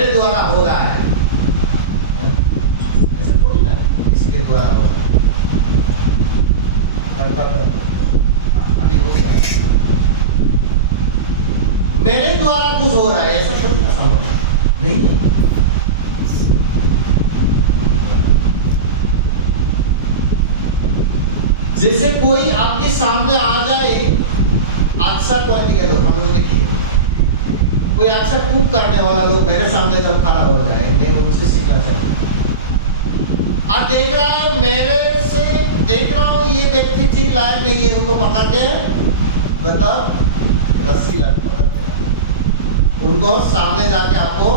मेरे द्वारा हो रहा है, ऐसा थोड़ी ना इसके द्वारा हो रहा है। मेरे द्वारा कुछ हो रहा है ऐसा शब्द का संभव नहीं है। जैसे कोई आपके सामने आ जाए, अक्सर पॉलिटिकल हम लोग देखिए, कोई अक्सर कुक करने वाला लोग मेरे सामने जब खड़ा हो जाए, मैं उनसे सीखना चाहिए। और देख रहा है मेरे से, देख रहा हूँ ये व्यक्ति ठीक लायक नहीं है, उनको पकड़ के मतलब रस्सी लगा उनको सामने जाके आपको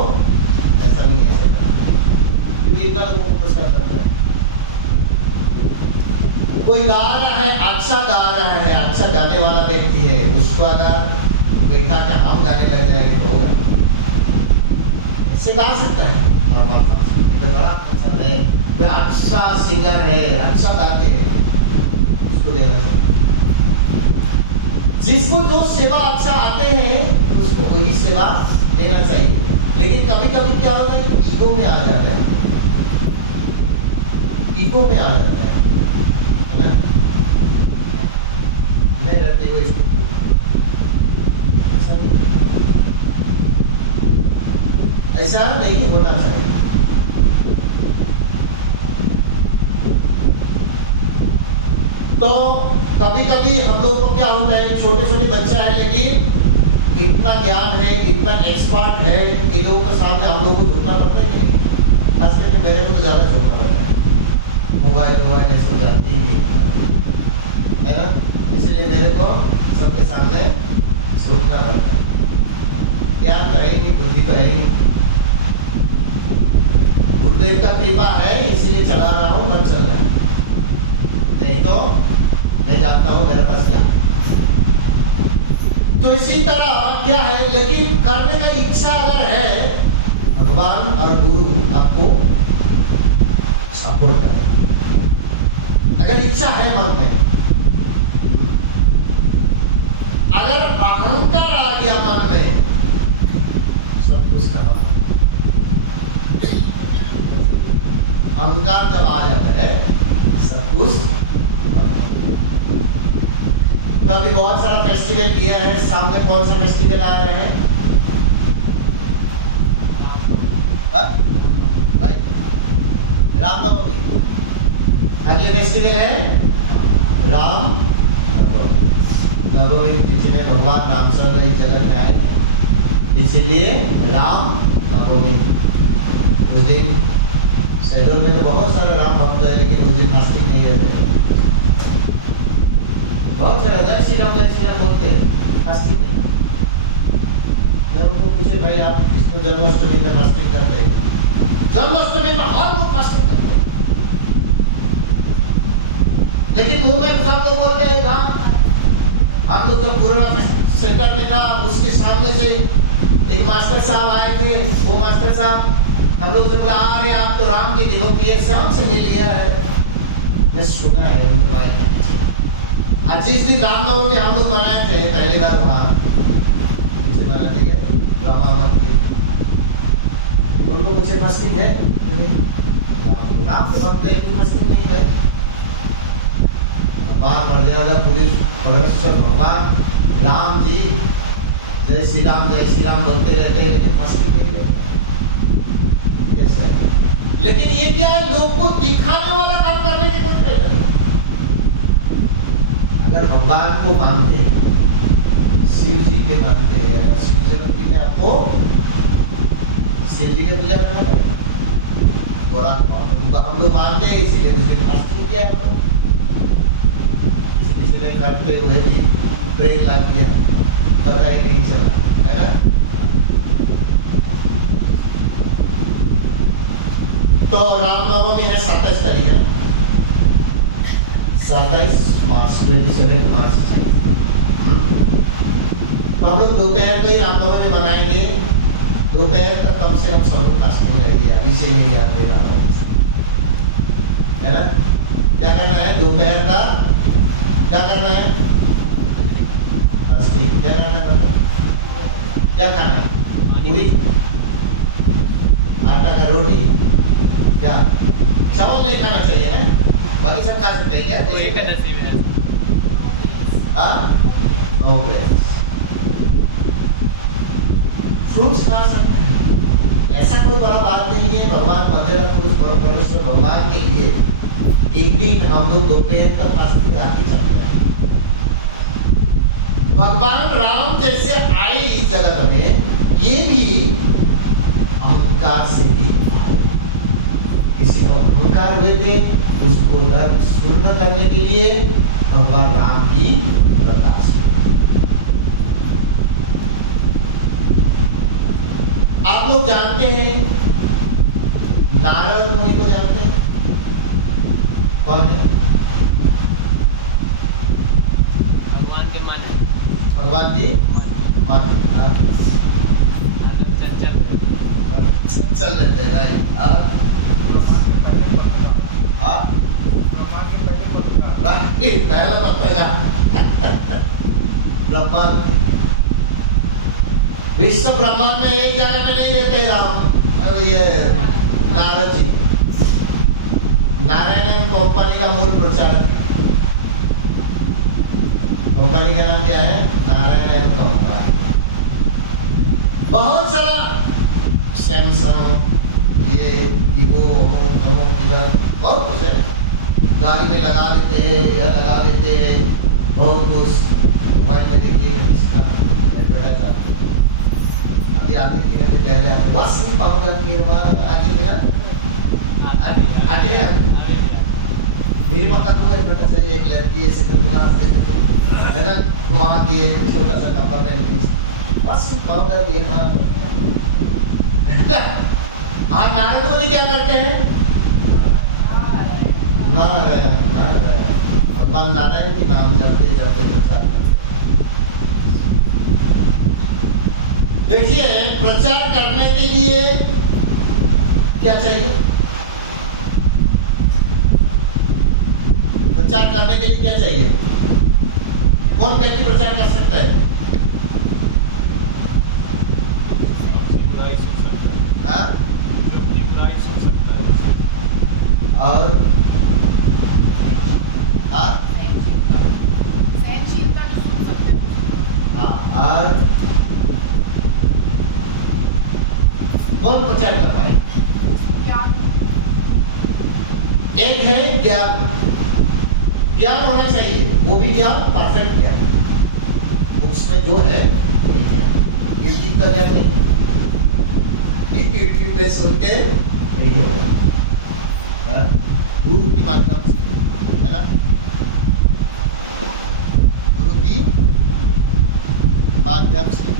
ऐसा नहीं ऐसे कोई गा रहा है, अच्छा गा रहा है, अच्छा गाने वाला व्यक्ति है, उसको अगर देखा कि हम गाने लग जाएंगे तो होगा, इससे गा सकता है और बड़ा अच्छा है, वह अच्छा सिंगर है, अच्छा गाते हैं, उसको देना चाहिए। जिसको जो सेवा अच्छा आते हैं उसको वही सेवा देना चाहिए। लेकिन कभी कभी क्या होता है, ईगो में आ जाता है, ईगो में आ जाता है ना, नहीं रहते हुए इसको ऐसा नहीं होना चाहिए। तो कभी कभी हम लोग को क्या होता है, छोटे छोटे बच्चा है लेकिन इतना ज्ञान है, इतना एक्सपर्ट है, इन लोगों के सामने हम लोगों को झुकना पड़ता है कि नहीं? खास करके मेरे को तो ज्यादा झुकना पड़ता है, मोबाइल ऐसे जाती है ना, इसलिए मेरे को सबके सामने झुकना पड़ता है। ज्ञान तो है नहीं, बुद्धि तो है नहीं, गुरुदेव का कृपा है इसलिए चला रहा हूँ, बस चल रहा है, नहीं तो मैं जानता हूँ मेरे पास क्या। तो इसी तरह क्या है, लेकिन करने का इच्छा अगर है, भगवान और गुरु आपको सपोर्ट करें, अगर इच्छा है मन में। अगर अहंकार आ गया मन में, सब कुछ खत्म। अहंकार जब आ जाता है सब कुछ। तो अभी बहुत सारा फेस्टिवल किया है, सामने कौन सा फेस्टिवल आ रहा है? रामनवमी। अगले फेस्टिवल है राम नवमी, जिसमें भगवान रामचंद्र इस जगत में आए, इसीलिए राम नवमी। उस दिन शहरों में तो बहुत सारा राम भक्त है, लेकिन उस दिन नास्तिक नहीं रहते, बहुत सारे जय श्री राम बोलते हैं, नास्तिक नहीं। मैं उनको पूछे भाई आप कृष्ण जन्माष्टमी में नास्तिक करते हैं? जन्माष्टमी में हर लोग नास्तिक करते हैं, लेकिन मुंह में सब लोग बोलते हैं राम। हम लोग जब पुराना सेंटर में था, उसके सामने से एक मास्टर साहब आए थे, वो मास्टर साहब हम लोग से बोला, अरे आप तो राम की डिवोटी है, श्याम से मिल लिया है। मैं सुना है जिस दिन रामनवमी हम लोग मनाए थे पहले बार वहाँ उनको मुझे मस्ती है, राम के भक्त है, मस्ती नहीं है। भगवान मर्यादा पुरुष परमेश्वर भगवान राम जी जय श्री राम बोलते रहते हैं, लेकिन मस्ती नहीं रहते। लेकिन ये क्या है, लोग को दिखाने वाला काम करने की जरूरत है। अगर भगवान को मानते हैं, शिव जी के मानते हैं, शिव जयंती में आपको शिव जी के पूजा करना पड़ेगा, और हम लोग मानते हैं, इसीलिए फास्टिंग किया है, इसलिए घर पे हुए भी ब्रेक लग गया, पता ही नहीं चला, है ना। तो रामनवमी है 27 तारीख है, 27 मार्च 27 मार्च। तो हम लोग दोपहर को ही रामनवमी मनाएंगे, दोपहर तक कम से कम सब लोग फास्टिंग रहेगी, अभी से नहीं याद दे रहा है ना। क्या करना है दोपहर का, क्या करना है फास्टिंग, क्या करना है, क्या खाना है, पूरी चावल नहीं खाना चाहिए ना, बाकी सब खा सकते हैं क्या? वो एकादशी में है। हाँ, नो वेज। फ्रूट्स खा सकते हैं, ऐसा कोई बड़ा बात नहीं है। भगवान वगैरह पुरुष परमेश्वर भगवान के लिए एक दिन हम लोग दोपहर का फास्ट आके चलते हैं। भगवान राम जैसे आए इस जगत में, ये भी अहंकार से आए। किसी को अहंकार हुए थे, उसको धर्म शून्य करने के लिए भगवान राम की प्रकाश। आप लोग जानते हैं नारद मुनि को जानते हैं? कौन है? भगवान के मन है। भगवान जी मन आदम चंचल चल लेते हैं। पहला पत्रिका ब्रह्मांड, विश्व ब्रह्मांड में एक जगह में नहीं रहते राम। ये नारद जी नारायण कंपनी का मूल प्रचार, कंपनी का नाम क्या है? नारायण कंपनी। बहुत सारा सैमसंग, ये वीवो, बहुत कुछ है, गाड़ी में लगा देते हैं या लगा देते हैं, बहुत कुछ मोबाइल में देखिए इसका एडवर्टाइज अभी आगे की पहले आप वाशिंग पाउडर के बाद आगे मेरा मेरी माता को एडवर्टाइज है, एक लड़की ऐसे क्लास से है ना, वहाँ के छोटा सा कपड़ा में वाशिंग पाउडर ये हाँ। नारद मुनि क्या करते हैं? भगवान नारायण की नाम जपते जपते प्रचार करते। देखिए, प्रचार करने के लिए क्या चाहिए? प्रचार करने के लिए क्या चाहिए? कौन व्यक्ति प्रचार कर सकता है? बुराई सुन सकता है। हाँ? जो अपनी बुराई सुन सकता है। और हाँ और कौन प्रचार कर पाए? एक है ज्ञान, ज्ञान होना चाहिए, वो भी ज्ञान परफेक्ट ज्ञान, उसमें जो है यूट्यूब का ज्ञान नहीं, यूट्यूब में सुन के नहीं होगा, गुरु की माध्यम से, है ना? गुरु की माध्यम से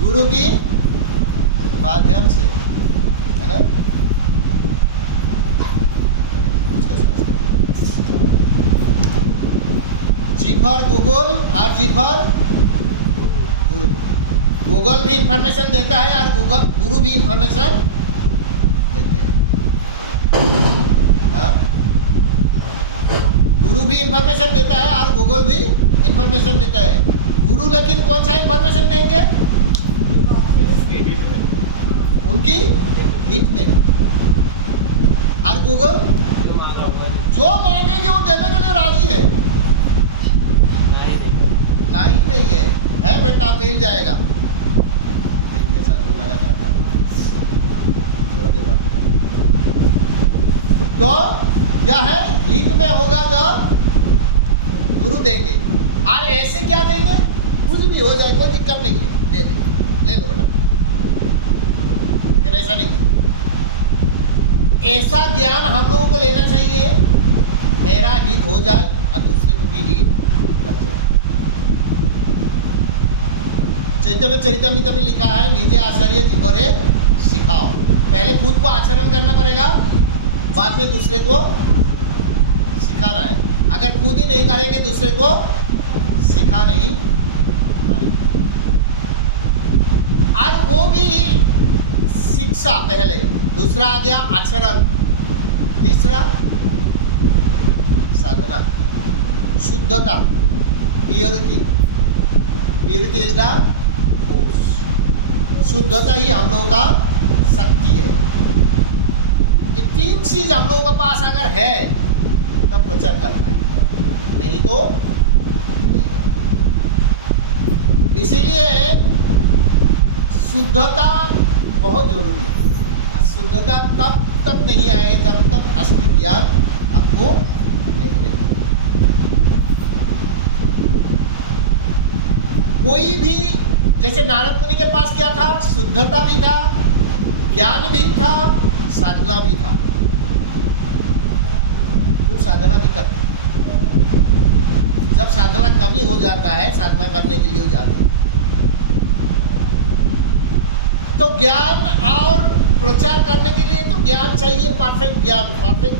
गुरु की माध्यम से, है ना?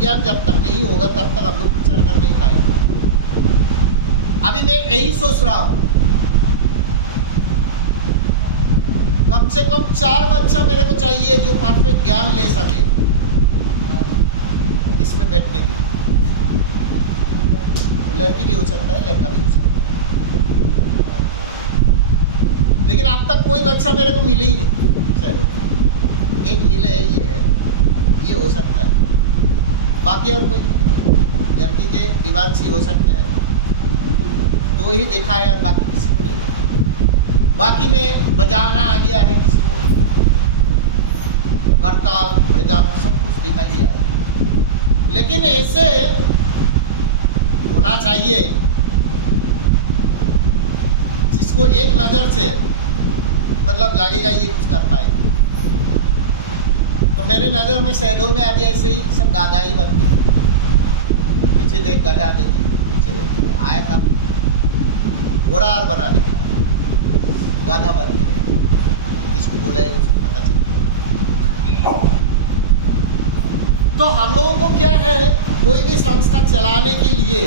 क्लियर जब तक नहीं होगा तब तक हम लोग चर्चा नहीं करेंगे। अभी मैं यही सोच रहा हूँ, कम से कम 4 बच्चा मेरे को चाहिए जो परफेक्ट ज्ञान ले सके इसमें बैठने लड़की हो सकता है, लड़का भी हो सकता है। लेकिन अब तक कोई बच्चा मेरे को मिले ही नहीं। एक मिले ये हो सकता है, बाकी और कोई व्यक्ति के दिवाची हो सकते हैं, वो ही देखा है अल्लाह किसी को। बाकी में बजाना आ गया है, करता बजाना सब कुछ दिखाई दिया, लेकिन ऐसे होना चाहिए जिसको एक नजर से मतलब गाड़ी का ये कुछ कर पाए। तो मेरे नजर में शहरों में अभी ऐसे ही सब गागा ही बन पीछे देख गधा नहीं आए था घोड़ा बना गाधा बना इसको बोला तो हम लोगों को क्या है, कोई भी संस्था चलाने के लिए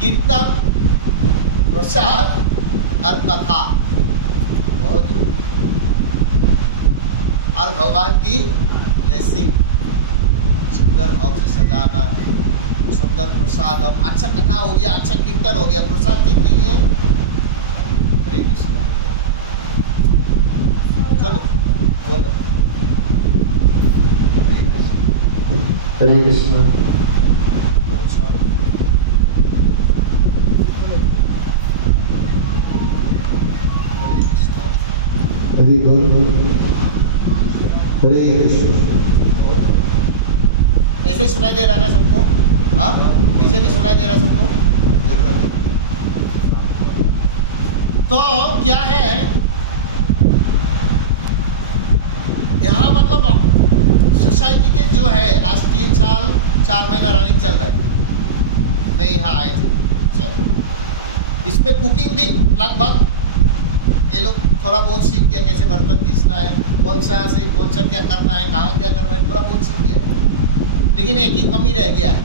कीर्तन प्रसार और कथा और भगवान की ऐसी सुंदर भक्त सजाना, सुंदर प्रसाद, अच्छा कथा हो गया, अच्छा कीर्तन हो गया, प्रसाद के लिए हरे कृष्ण। हरि बोल। हरे कृष्ण। ऐसे सुनाई दे रहा है सबको? हाँ, ऐसे तो सुनाई दे रहा है सबको। तो क्या है यहाँ मतलब सोसाइटी के जो है आज 3 साल 4 महीना रनिंग चल रहा है, मैं यहाँ आए थे, इसमें कुकिंग भी लगभग ये लोग थोड़ा बहुत सीख गया, कैसे बर्तन पीसना है, कौन सा क्या करना है, कहाँ क्या करना है, थोड़ा बहुत सीख गया। लेकिन एक ही कमी रह गया है,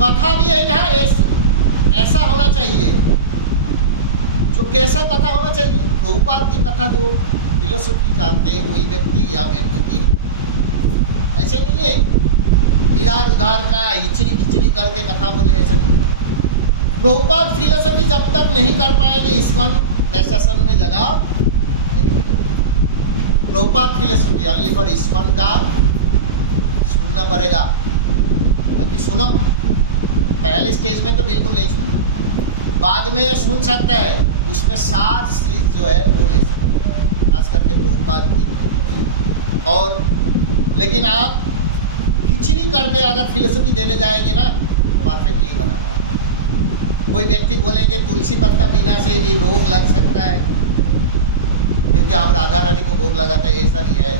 कथा भी है यहाँ ऐसा होना चाहिए। जो कैसा कथा होना चाहिए, प्रभुपाद की कथा जो फिलोसफी जानते हैं कोई व्यक्ति या व्यक्ति ऐसे नहीं है इधर उधर का हिचड़ी खिचड़ी करके कथा बोलते हैं। प्रभुपाद फिलोसफी जब तक नहीं कर पाएंगे इस पर सेशन में जगह, प्रभुपाद फिलोसफी यानी पर ईश्वर का सुनना पड़ेगा। सुनो पहले स्टेज में तो बिल्कुल नहीं सुना, बाद में सुन सकता है, उसमें 7 स्टेज जो है खास करके प्रभुपाद की। और लेकिन आप खिचड़ी करके अगर फिलोसफी देने जाएंगे ना परफेक्ट नहीं होगा। कोई व्यक्ति बोलेंगे तुलसी पत्ता पीना से ये भोग लग सकता है, क्योंकि हम राधा रानी को भोग लगाते हैं, ऐसा नहीं है।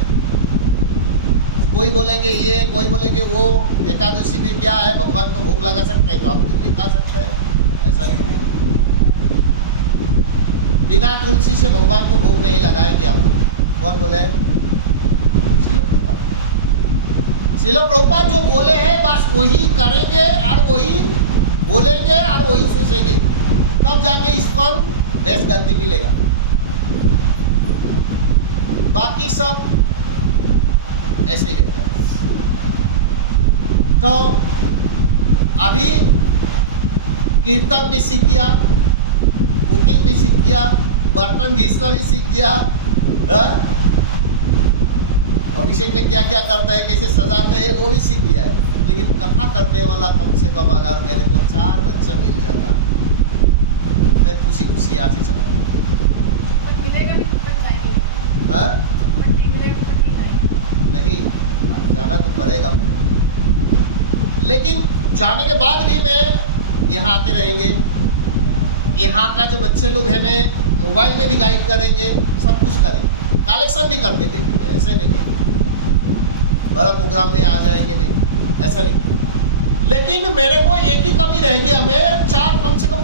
कोई बोलेंगे ये, कोई बोलेंगे वो, एकादशी में क्या है भगवान को भोग लगा सकते हैं, आप भी खा सकते हैं, ऐसा नहीं है। बिना तुलसी से भगवान को भोग नहीं लगाएंगे आप, कौन बोले? चलो प्रभुपाद जो बोले हैं बस वही करेंगे और वही बोलेंगे और वही सोचेंगे, तब जाके इस पर देश गति मिलेगा। बाकी सब ऐसे ही। तो अभी कीर्तन भी सीख गया, कुकिंग भी सीख गया, बर्तन घिसना भी सीख गया, अभिषेक में क्या क्या करता है, कैसे सजाना है वो भी सीख गया है। लेकिन कथा करने वाला कम से कम अगर मेरे को 4 बच्चे मिल जाता मैं खुशी खुशी आ सकता नहीं, जाना तो पड़ेगा। लेकिन जाने के बाद भी मैं यहाँ आते रहेंगे, यहाँ का जो बच्चे लोग हैं मोबाइल में भी लाइक करेंगे, सब कुछ करेंगे, कलेक्शन भी कर देंगे, ऐसे नहीं बड़ा प्रोग्राम में आ जाएंगे, ऐसा नहीं। लेकिन मेरे को एक ही कमी रहेगी, हमें 4 कम से कम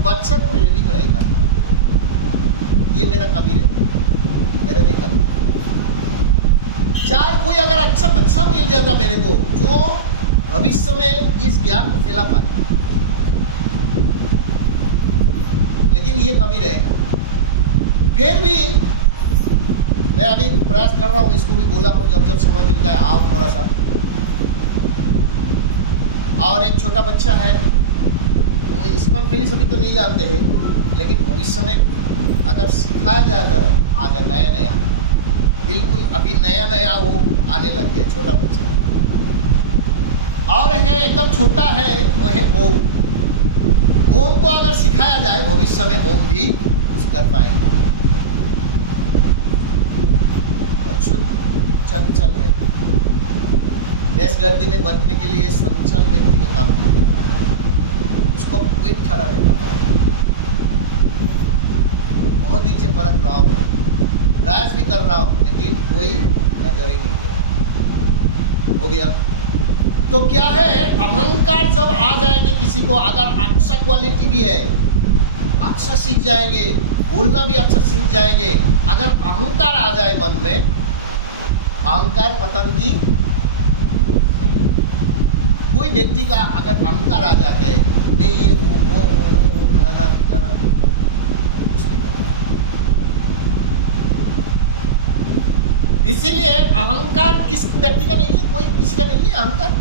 व्यक्ति का नहीं है, कोई किसी का नहीं है अहंकार।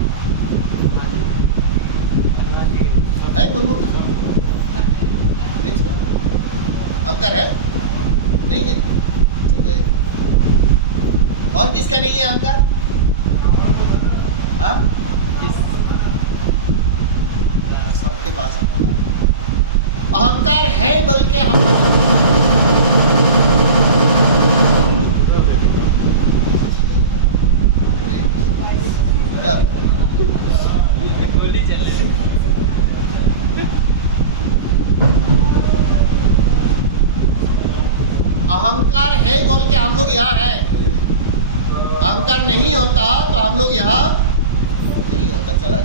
नहीं बोलो, अहंकार है नहीं है। और किसका नहीं है अहंकार? हाँ? सबके पास अहंकार है बोल के गोली चल रही है। अहंकार है बोल के हम लोग यहाँ हैं। अहंकार नहीं होता तो हम लोग यहाँ नहीं होता। चला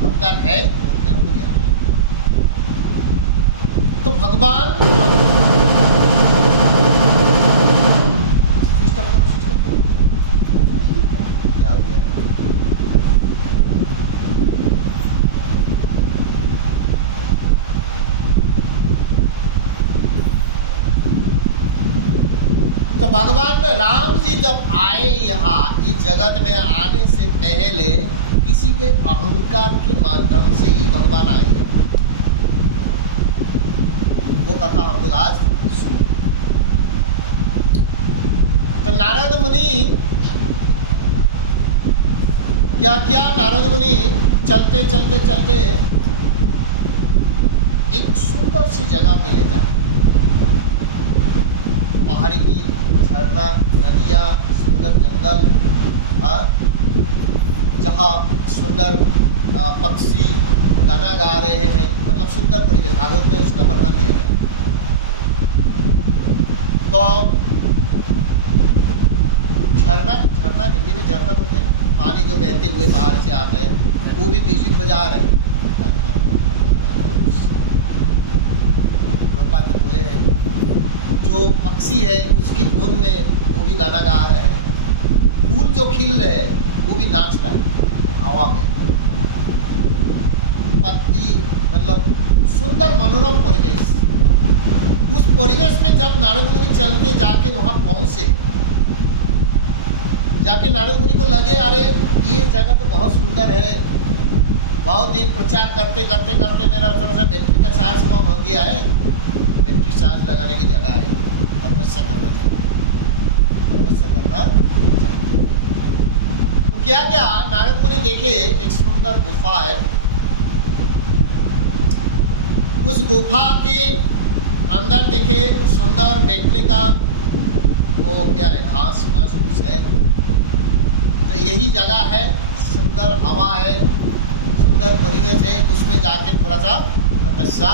अहंकार है तो भगवान तो भगवान राम जी जब आए यहाँ इस जगत में आने से पहले किसी के अहंकार के माध्यम से ही भगवान आए। वो कथा हम लोग आज सुने। तो नारद मुनि क्या क्या, नारद मुनि चलते चलते चलते एक सुंदर सी जगह पे पहाड़ी, झरना, नदियाँ, सुंदर जंगल, जहाँ सुंदर पक्षी गाना गा रहे हैं, मतलब सुंदर भागवत में उसका वर्णन किया है। तो झरना झरना नदी में झरना होते हैं, पानी जो बहते हुए बाहर से आ रहे हैं, वो भी म्यूजिक बजा रहे हैं। भगवान बोले हैं, जो पक्षी है उसकी धुन में वो भी गाना गा रहे हैं, फूल जो खिल रहे हैं वो भी नाच रहे हैं हवा में। पत्ती मतलब सुंदर मनोरम परिवेश। उस परिवेश में जब नारद मुनि चलते जाके वहां पहुंचे, जाके नारद मुनि को लगे अरे ये जगह तो बहुत सुंदर है। बहुत दिन प्रचार करते करते करते मेरा थोड़ा व्यक्ति का सांस कम हो गया है, व्यक्ति सांस लगाने की जगह है। क्या क्या नारद मुनि देखे एक सुंदर गुफा है। उस गुफा के अंदर देखे सुंदर बैठने का वो क्या है, घास फूस कुछ है। तो यही जगह है, सुंदर हवा है, सुंदर परिवेश है, उसमें जाके थोड़ा सा तपस्या।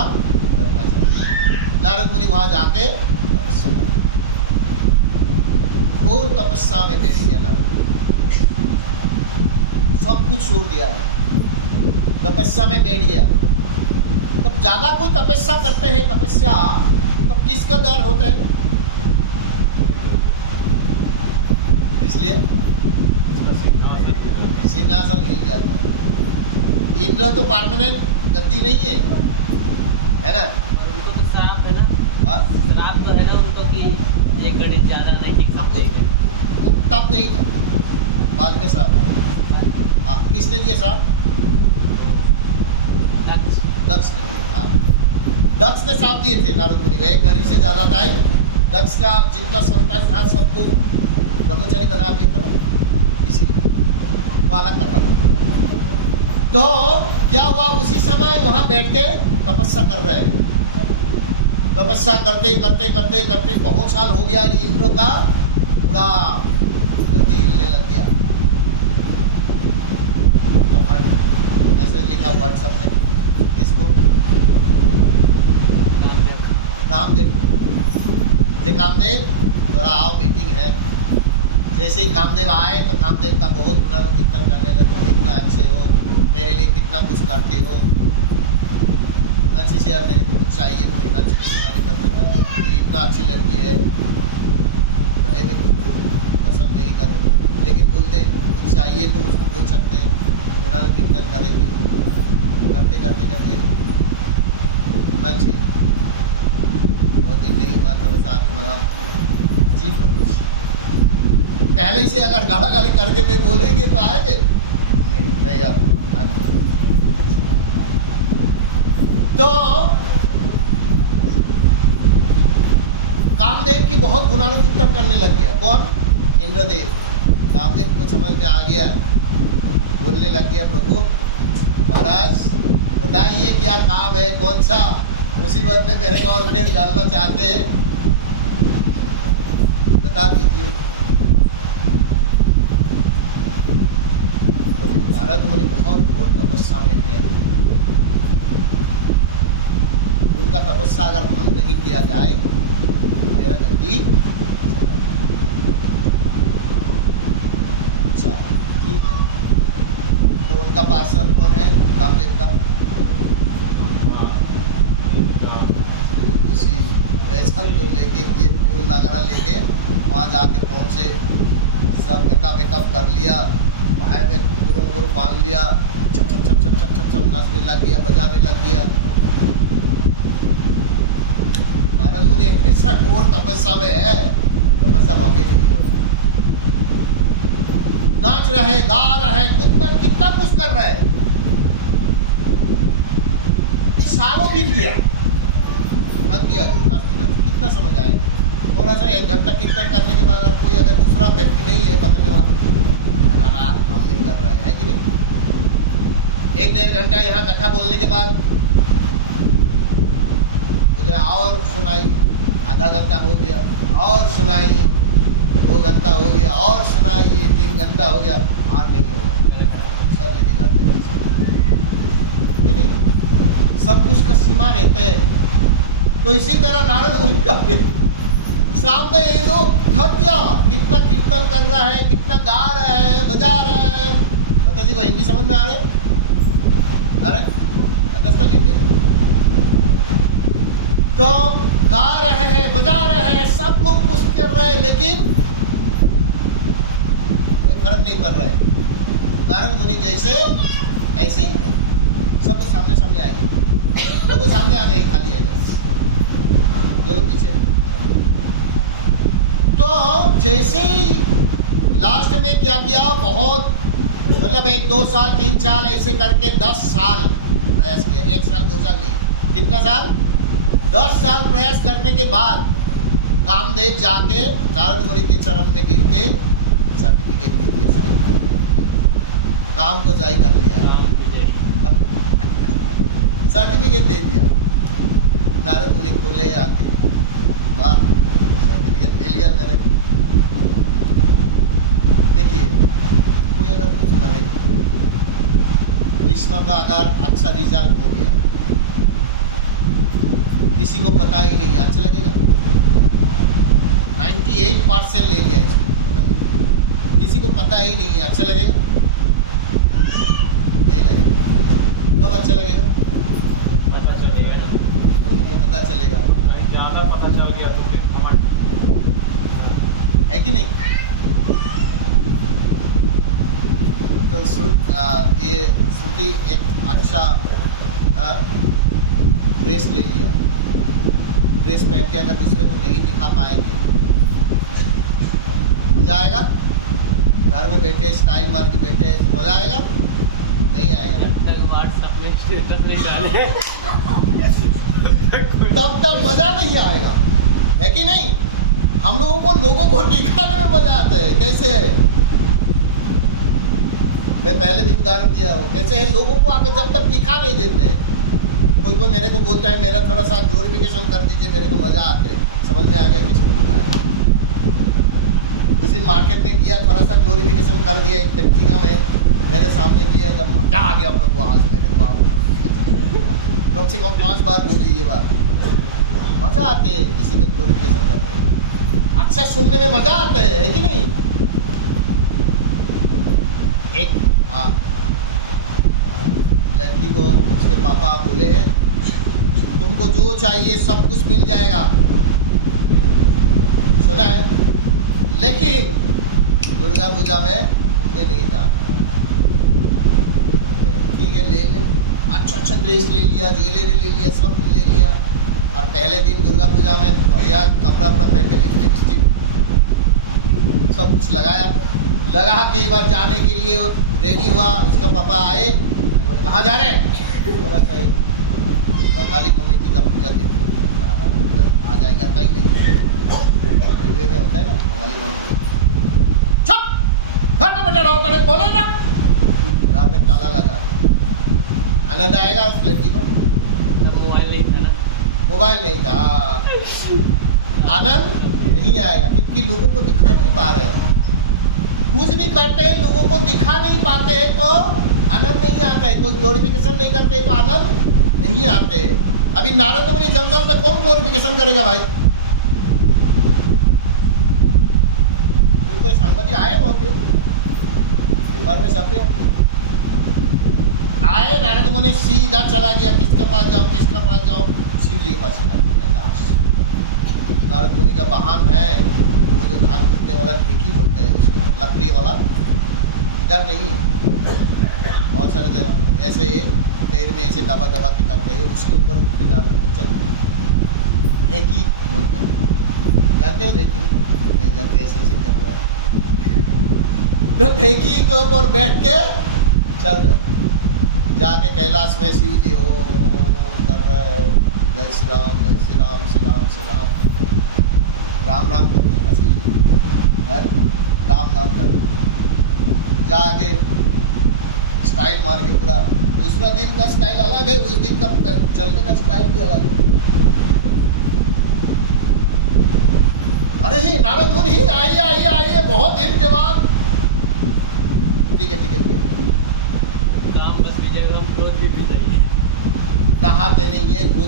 नारद मुनि वहां जाके वो तपस्या में बैठ गया। सब कुछ छोड़ दिया, तपस्या में बैठ गया। तब ज्यादा कोई तपस्या करते हैं, तपस्या तब किसका डर होते हैं? इसलिए उसका सिंहासन सिंहासन मिल गया। इंद्र तो परमानेंट गति नहीं है ना? और उनको तो श्राप है ना, हाँ? श्राप तो है ना उनको कि एक घड़ी ज्यादा नहीं टिक सकते। तब नहीं बाद में साहब किसने दिया साहब? दक्ष दक्ष दक्ष ने साथ दिए थे नारद मुनि। एक घड़ी से ज्यादा टाइम दक्ष का जितना संतान था सबको ब्रह्मचारी बना दिया, इसी पालन करना। तो क्या हुआ, उसी समय वहां बैठ के तपस्या कर रहे हैं। तपस्या करते करते करते करते बहुत साल हो गया इंद्र का करेगा और फिर जानना चाहते हैं बता दीजिए। भारत में बहुत तपस्या में है, उनका तपस्या अगर पूर्ण नहीं किया जाए मेरा नकली तो उनका पार्षद कौन है? रामदेव का स्थल लेके लेके वहाँ जाके पहुँचे, सब मेकअप कर लिया, बाहर में फूल बांध लिया, नाचने लग गया, बजाने लग गया। भारत में ऐसा घोर तपस्या में है, नाच रहे गा रहे, कितना कुछ कर रहे हैं, सालों भी किया कितना समझ आए। थोड़ा सा 1 घंटा कीर्तन करने के बाद आपको अगर दूसरा व्यक्ति नहीं है तो कर रहा है, 1-1.5 घंटा यहाँ कथा बोलने के बाद और सुनाई, आधा घंटा हो गया और सुनाई, 2 घंटा हो गया और सुनाई, 3 घंटा हो गया, सब कुछ का सीमा रहता है। तो इसी तरह नारद मुनि का सामने ये लोग कितना कीर्तन कर रहा है, कितना गा रहा है, बजा रहा है। जी को हिंदी समझ में आ रहा है? तो गा रहे हैं, बजा रहे हैं, सब लोग कुछ कर रहे हैं, लेकिन फर्क नहीं कर रहे। नारद मुनि जैसे ऐसे सबके सामने आए, तो सामने आने खाली है तो जैसे ही लास्ट में क्या किया, बहुत मतलब 1-2 साल 3-4 ऐसे करके 10 साल प्रयास किया, 1 साल 2 साल कितना साल, 10 साल प्रयास करने के बाद कामदेव जाके नारद मुनि के चरण में गिर के काम को जाएगा सर्टिफिकेट दे दिया। नारद मुनि बोले आके वाह सर्टिफिकेट दे दिया। इसका आधार अच्छा रिजल्ट हो गया, किसी को पता ही नहीं, अच्छा लगेगा 98% ले गए, किसी को पता ही नहीं, अच्छा लगेगा बहुत अच्छा लगेगा, पता चलेगा ज्यादा पता चल गया तो फिर घमंड है कि नहीं। तो ये श्रुति एक अच्छा ड्रेस ले लिया, ड्रेस पहन के अगर किसी को नहीं दिखा पाएगी मजा आएगा, घर में बैठे स्टाइल मार के बैठे मजा आएगा, नहीं आएगा। जब तक व्हाट्सएप में स्टेटस नहीं डाले तब मजा नहीं आएगा, है कि नहीं। हम लोगों को दिखने में मजा आता है, कैसे है मैं पहले भी उदाहरण दिया हूँ, कैसे है लोगों को आकर जब तक दिखा नहीं देते, कोई मेरे को बोलता है मेरा थोड़ा सा ग्लोरिफिकेशन कर दीजिए, मेरे को मजा आते, समझ में आ गया किसी मार्केट में किया, थोड़ा सा ग्लोरिफिकेशन कर दिया, एक व्यक्ति का मैं मेरे सामने किया, क्या आ गया अपने को आज कम से कम 5 बार बोली ये बात, मजा आती है किसी को अच्छा सुनने में मजा आता है, लेकिन